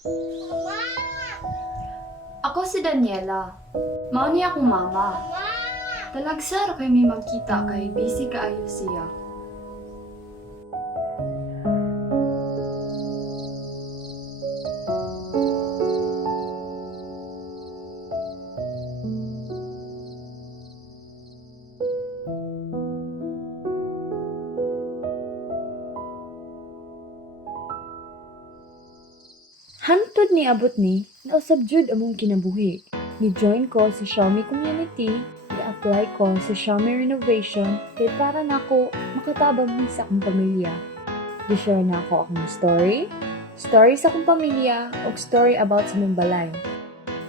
Ako si Daniela. Mao niya akong mama. Talagsar kay may magkita kay busy kaayo siya. Hantod ni abot ni, nausab jud among kinabuhi. Ni-join ko sa Xiaomi community, i-apply ko sa Xiaomi Renovation, kay para nako makatabang sa akong pamilya. Di-share na ako akong story sa akong pamilya, o story about sa mong balay.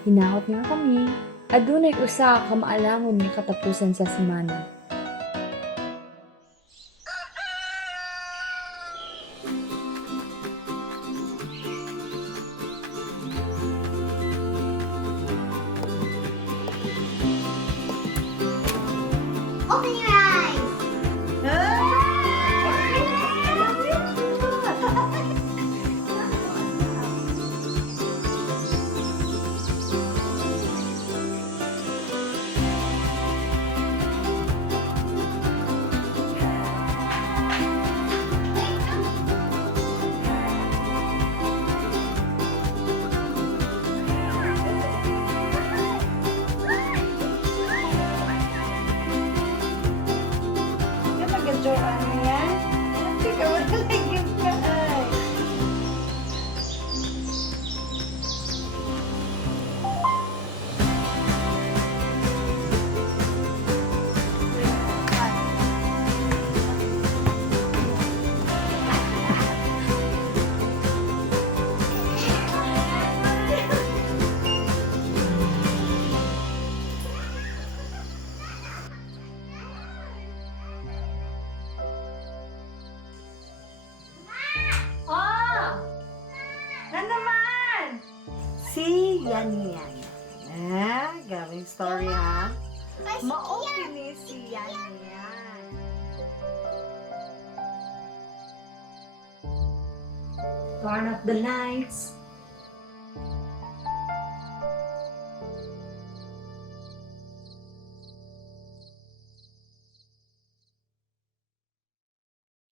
Hinahot nga kami, adunay usa ka maalangon nga katapusan sa semana. Open your eyes. Nag-joke ano yan? Ikaw matalagim ka ay. Na naman! Si Yan. Gawing story ha. Ma-open ni si Yan. Turn off the lights.